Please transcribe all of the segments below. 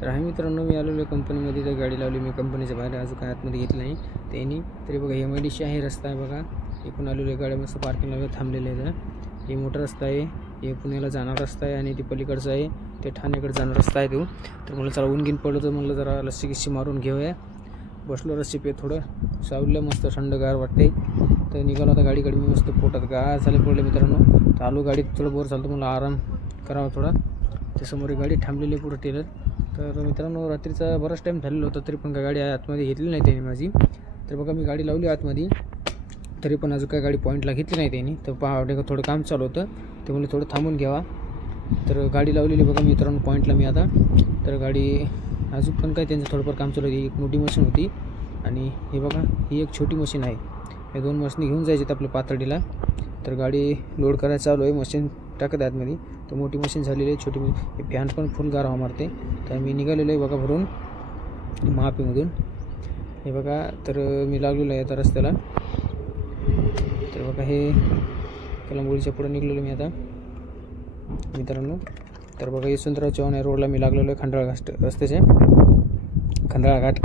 तर हाय मित्रांनो, मी आलेलो कंपनीमध्ये. तर गाडी लावली मी कंपनीच्या बाहेर, अजून काय आतमध्ये घेतलं नाही त्यांनी. तरी बघा MIDC आहे, रस्ता आहे बघा. इकडून आलेलो गाड्या मस्त पार्किंगला थांबलेले आहेत. हे मोठा रस्ता आहे, हे पुण्याला जाणार रस्ता आहे आणि ती पलीकडचं आहे ते ठाण्याकडे जाणार रस्ता आहे तो. तर मला चला ऊन पडलं तर म्हणलं जरा लस्सी गिस्सी मारून घेऊया. बसलो रस्सी पे, थोडं सावलं, मस्त थंडगार वाटते. तर निघालो आता गाडीकडे. मी मस्त पोटात गार झाले पडले मित्रांनो. तर आलो गाडीत, थोडं बोर झालं, मला आराम करावा थोडा. त्यासमोर गाडी थांबलेली पुढं टेलर. तर मित्रांनो रात्रीचा बराच टाईम झालेला होता, तरी पण काय गाडी आतमध्ये घेतली नाही त्यांनी माझी. तर बघा मी गाडी लावली आतमध्ये, तरी पण अजून काय गाडी पॉईंटला घेतली नाही त्यांनी. तर पहा थोडं काम चालू होतं, ते म्हणजे थोडं थांबून घ्यावा. तर गाडी लावलेली बघा मित्रांनो पॉईंटला मी आता. तर गाडी अजून पण काय त्यांचं थोडंफार काम चालू होती. एक मोठी मशीन होती आणि हे बघा ही एक छोटी मशीन आहे. या दोन मशीनी घेऊन जायचे आपल्या पातळीला. तर गाडी लोड करायला चालू आहे, मशीन टाकत आहे आतमध्ये. तर मोठी मशीन झालेली आहे, छोटी मशीन. फॅन पण फुल गारवा मारते. तर मी निघालेलो आहे बघा भरून महापीमधून. हे बघा, तर मी लागलेलो आहे आता रस्त्याला. तर बघा हे कलंबोलीच्या पुढे निघलेलो मी आता मित्रांनो. तर बघा यशवंतराव चव्हाण या रोडला मी लागलेलो आहे, खंडाळा घाट रस्त्याचे, खंडाळा घाट.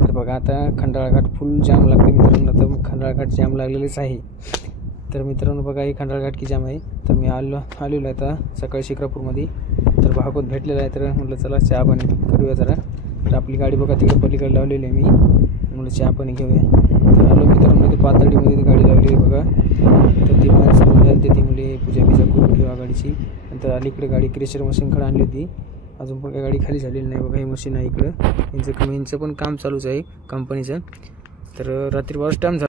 तर बघा आता खंडाळा घाट फुल जाम लागते मित्रांनो. तर खंडाळा घाट जाम लागलेलेच आहे. तर मित्रांनो बघा ही खंडाळा घाट की जाम आहे. तर मी आलेलो आहे आता सकाळी शिक्रापूरमध्ये. तर भागवत भेटलेला आहे, तर म्हटलं चला चहा पाणी करूया जरा. तर आपली गाडी बघा तिकडे पलीकडे लावलेली आहे मी, म्हटलं चहा पाणी घेऊया. तर आलो मित्रांनो ते पातळीमध्ये ती गाडी लावली आहे बघा. तर ती माणसं झाली ती मुले पूजा करून घेऊ गाडीची. नंतर अलीकडे गाडी क्रेशर मशीनकडे आणली होती, अजून पण काही गाडी खाली झालेली नाही बघा. ही मशीन आहे इकडं, यांचं पण काम चालूच आहे कंपनीचं. तर रात्री बराच टाईम झाला.